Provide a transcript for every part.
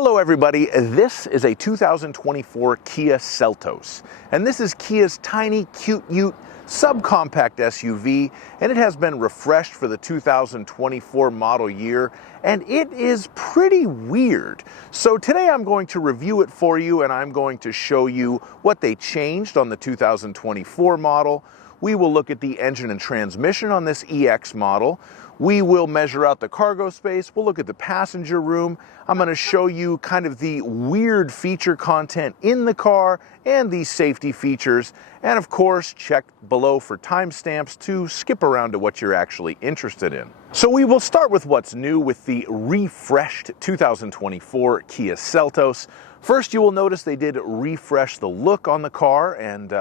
Hello everybody, this is a 2024 Kia Seltos, and this is Kia's tiny, cute subcompact SUV, and it has been refreshed for the 2024 model year, and it is pretty weird. So today I'm going to review it for you, and I'm going to show you what they changed on the 2024 model. We will look at the engine and transmission on this EX model. We will measure out the cargo space. We'll look at the passenger room. I'm going to show you kind of the weird feature content in the car and the safety features. And of course, check below for timestamps to skip around to what you're actually interested in. So we will start with what's new with the refreshed 2024 Kia Seltos. First, you will notice they did refresh the look on the car, and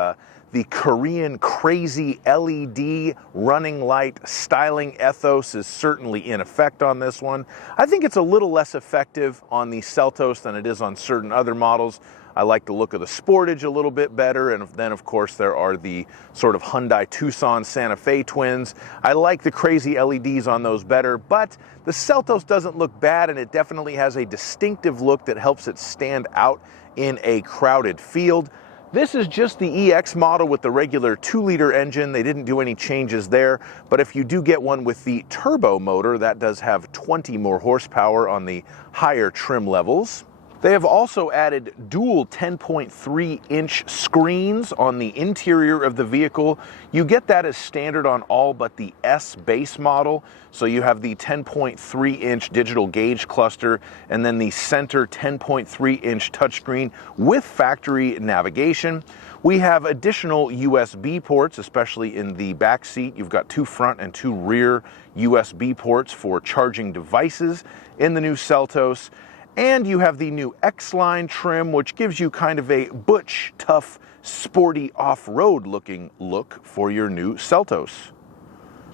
the Korean crazy LED running light styling ethos is certainly in effect on this one. I think it's a little less effective on the Seltos than it is on certain other models. I like the look of the Sportage a little bit better, and then of course there are the sort of Hyundai Tucson Santa Fe twins. I like the crazy LEDs on those better, but the Seltos doesn't look bad, and it definitely has a distinctive look that helps it stand out in a crowded field. This is just the EX model with the regular 2-liter engine. They didn't do any changes there, but if you do get one with the turbo motor, that does have 20 more horsepower on the higher trim levels. They have also added dual 10.3-inch screens on the interior of the vehicle. You get that as standard on all but the S base model. So you have the 10.3-inch digital gauge cluster and then the center 10.3-inch touchscreen with factory navigation. We have additional USB ports, especially in the back seat. You've got 2 front and 2 rear USB ports for charging devices in the new Seltos. And you have the new X-Line trim, which gives you kind of a butch, tough, sporty off-road looking look for your new Seltos.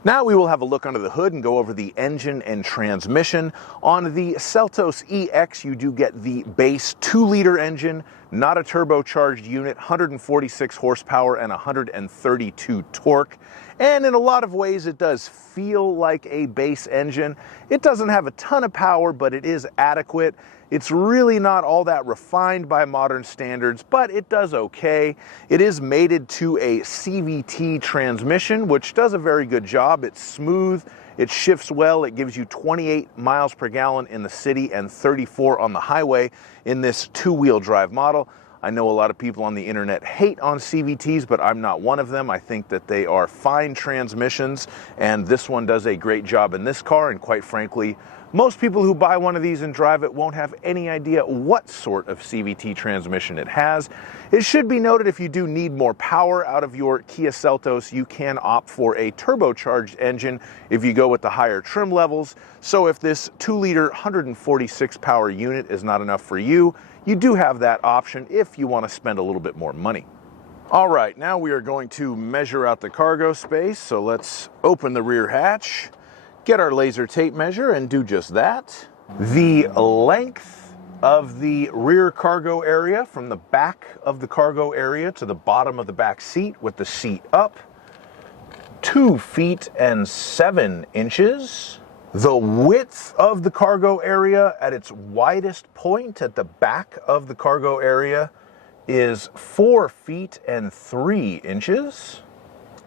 Now we will have a look under the hood and go over the engine and transmission. On the Seltos EX, you do get the base 2-liter engine, not a turbocharged unit, 146 horsepower and 132 torque. And in a lot of ways, it does feel like a base engine. It doesn't have a ton of power, but it is adequate. It's really not all that refined by modern standards, but it does okay. It is mated to a CVT transmission, which does a very good job. It's smooth, it shifts well, it gives you 28 miles per gallon in the city and 34 on the highway in this 2-wheel drive model. I know a lot of people on the internet hate on CVTs, but I'm not one of them. I think that they are fine transmissions, and this one does a great job in this car, and quite frankly, most people who buy one of these and drive it won't have any idea what sort of CVT transmission it has. It should be noted, if you do need more power out of your Kia Seltos, you can opt for a turbocharged engine if you go with the higher trim levels. So if this 2-liter 146 power unit is not enough for you, you do have that option if you want to spend a little bit more money. All right, now we are going to measure out the cargo space. So let's open the rear hatch, get our laser tape measure, and do just that. The length of the rear cargo area from the back of the cargo area to the bottom of the back seat with the seat up, 2 feet and 7 inches. The width of the cargo area at its widest point at the back of the cargo area is 4 feet and 3 inches.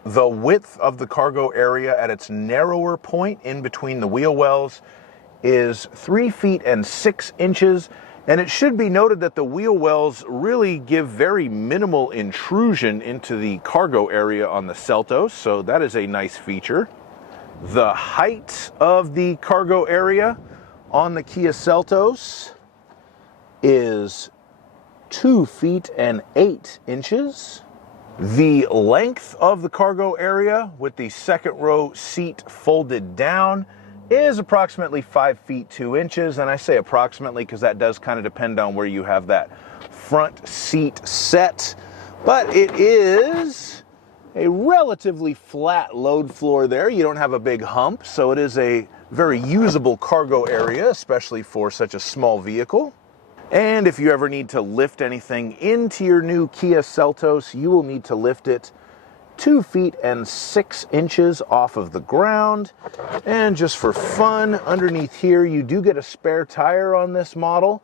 The width of the cargo area at its narrower point in between the wheel wells is 3 feet and 6 inches. And it should be noted that the wheel wells really give very minimal intrusion into the cargo area on the Seltos, so that is a nice feature. The height of the cargo area on the Kia Seltos is 2 feet and 8 inches. The length of the cargo area with the second row seat folded down is approximately 5 feet 2 inches. And I say approximately because that does kind of depend on where you have that front seat set. But it is a relatively flat load floor there. You don't have a big hump, so it is a very usable cargo area, especially for such a small vehicle. And if you ever need to lift anything into your new Kia Seltos, you will need to lift it 2 feet and 6 inches off of the ground. And just for fun, underneath here, you do get a spare tire on this model.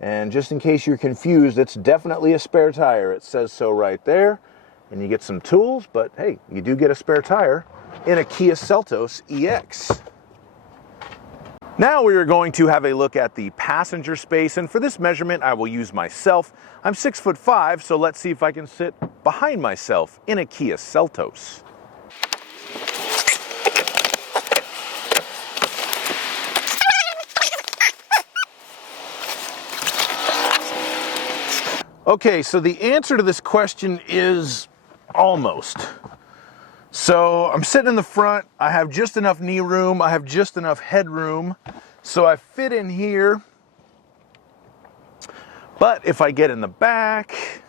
And just in case you're confused, it's definitely a spare tire. It says so right there. And you get some tools, but hey, you do get a spare tire in a Kia Seltos EX. Now we are going to have a look at the passenger space, and for this measurement I will use myself. I'm 6'5", so let's see if I can sit behind myself in a Kia Seltos. Okay, so the answer to this question is almost. So I'm sitting in the front, I have just enough knee room, I have just enough headroom, so I fit in here. But if I get in the back,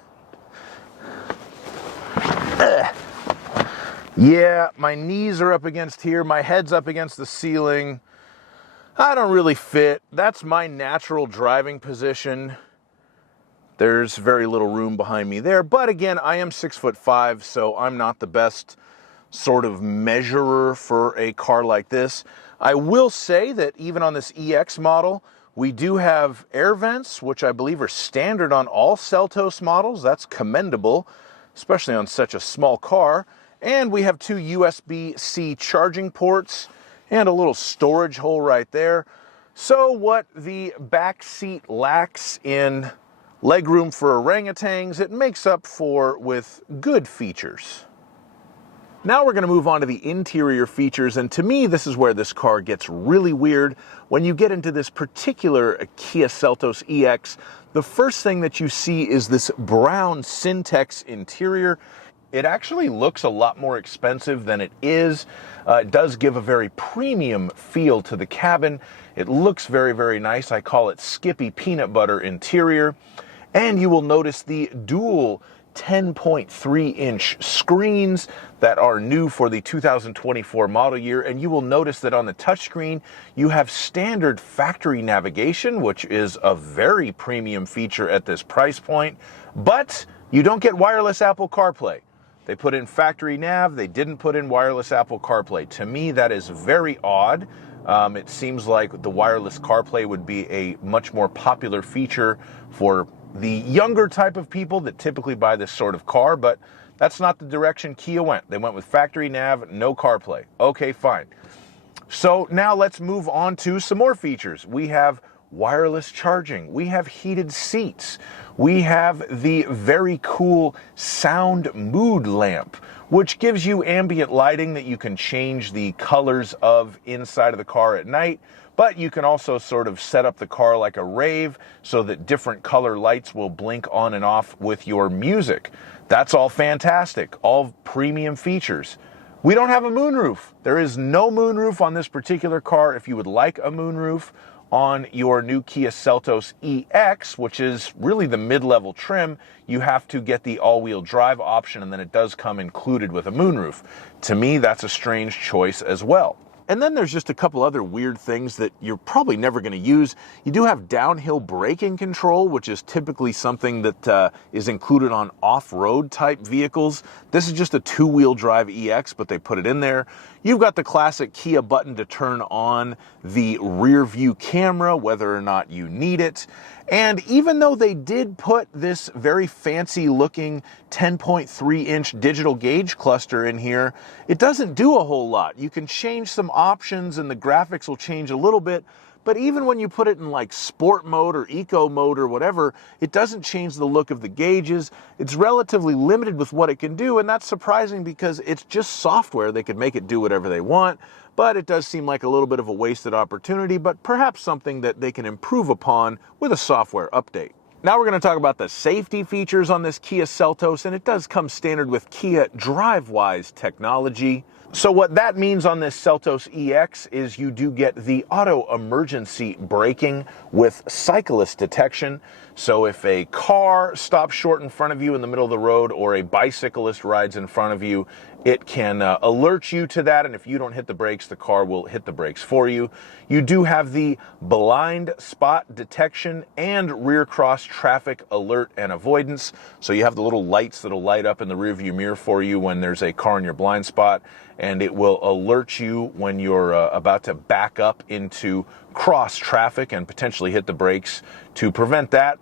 yeah, my knees are up against here, my head's up against the ceiling. I don't really fit. That's my natural driving position. There's very little room behind me there, but again, I am 6'5", so I'm not the best sort of measurer for a car like this. I will say that even on this EX model, we do have air vents, which I believe are standard on all Seltos models. That's commendable, especially on such a small car. And we have 2 USB-C charging ports and a little storage hole right there. So what the back seat lacks in legroom for orangutans, it makes up for with good features. Now we're going to move on to the interior features, and to me this is where this car gets really weird. When you get into this particular Kia Seltos EX, the first thing that you see is this brown Syntex interior. It actually looks a lot more expensive than it is. It does give a very premium feel to the cabin. It looks very, very nice. I call it Skippy peanut butter interior. And you will notice the dual 10.3-inch screens that are new for the 2024 model year, and you will notice that on the touchscreen you have standard factory navigation, which is a very premium feature at this price point, but you don't get wireless Apple CarPlay. They put in factory nav, they didn't put in wireless Apple CarPlay. To me, that is very odd. It seems like the wireless CarPlay would be a much more popular feature for the younger type of people that typically buy this sort of car, but that's not the direction Kia went. They went with factory nav, no CarPlay. Okay, fine. So now let's move on to some more features. We have wireless charging. We have heated seats. We have the very cool sound mood lamp, which gives you ambient lighting that you can change the colors of inside of the car at night. But you can also sort of set up the car like a rave so that different color lights will blink on and off with your music. That's all fantastic, all premium features. We don't have a moonroof. There is no moonroof on this particular car. If you would like a moonroof on your new Kia Seltos EX, which is really the mid-level trim, you have to get the all-wheel drive option, and then it does come included with a moonroof. To me, that's a strange choice as well. And then there's just a couple other weird things that you're probably never going to use. You do have downhill braking control, which is typically something that is included on off-road type vehicles. This is just a 2-wheel drive EX, but they put it in there. You've got the classic Kia button to turn on the rear view camera, whether or not you need it. And even though they did put this very fancy looking 10.3-inch digital gauge cluster in here, it doesn't do a whole lot. You can change some options and the graphics will change a little bit, but even when you put it in like sport mode or eco mode or whatever, it doesn't change the look of the gauges. It's relatively limited with what it can do, and that's surprising because it's just software. They could make it do whatever they want, but it does seem like a little bit of a wasted opportunity, but perhaps something that they can improve upon with a software update. Now we're going to talk about the safety features on this Kia Seltos, and it does come standard with Kia DriveWise technology. So what that means on this Seltos EX is you do get the auto emergency braking with cyclist detection. So if a car stops short in front of you in the middle of the road or a bicyclist rides in front of you, It can alert you to that, and if you don't hit the brakes, the car will hit the brakes for you. You do have the blind spot detection and rear cross traffic alert and avoidance. So you have the little lights that'll light up in the rearview mirror for you when there's a car in your blind spot, and it will alert you when you're about to back up into cross traffic and potentially hit the brakes to prevent that.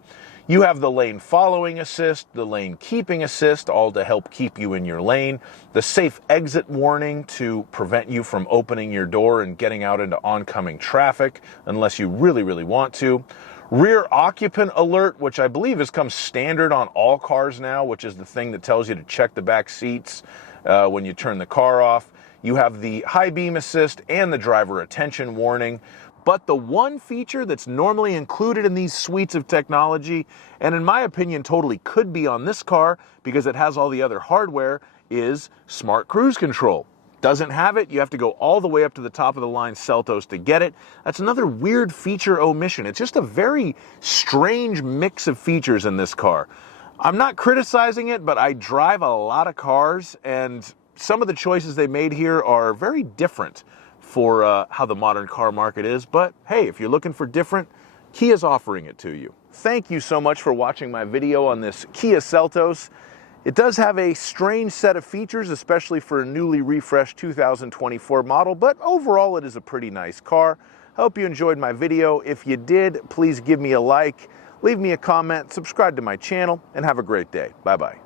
You have the lane following assist, the lane keeping assist, all to help keep you in your lane. The safe exit warning to prevent you from opening your door and getting out into oncoming traffic unless you really, really want to. Rear occupant alert, which I believe has come standard on all cars now, which is the thing that tells you to check the back seats when you turn the car off. You have the high beam assist and the driver attention warning. But the one feature that's normally included in these suites of technology, and in my opinion totally could be on this car because it has all the other hardware, is smart cruise control. Doesn't have it, you have to go all the way up to the top of the line Seltos to get it. That's another weird feature omission. It's just a very strange mix of features in this car. I'm not criticizing it, but I drive a lot of cars, and some of the choices they made here are very different for how the modern car market is. But hey, if you're looking for different, Kia's offering it to you. Thank you so much for watching my video on this Kia Seltos. It does have a strange set of features, especially for a newly refreshed 2024 model, but overall it is a pretty nice car. I hope you enjoyed my video. If you did, please give me a like, leave me a comment, subscribe to my channel, and have a great day. Bye-bye.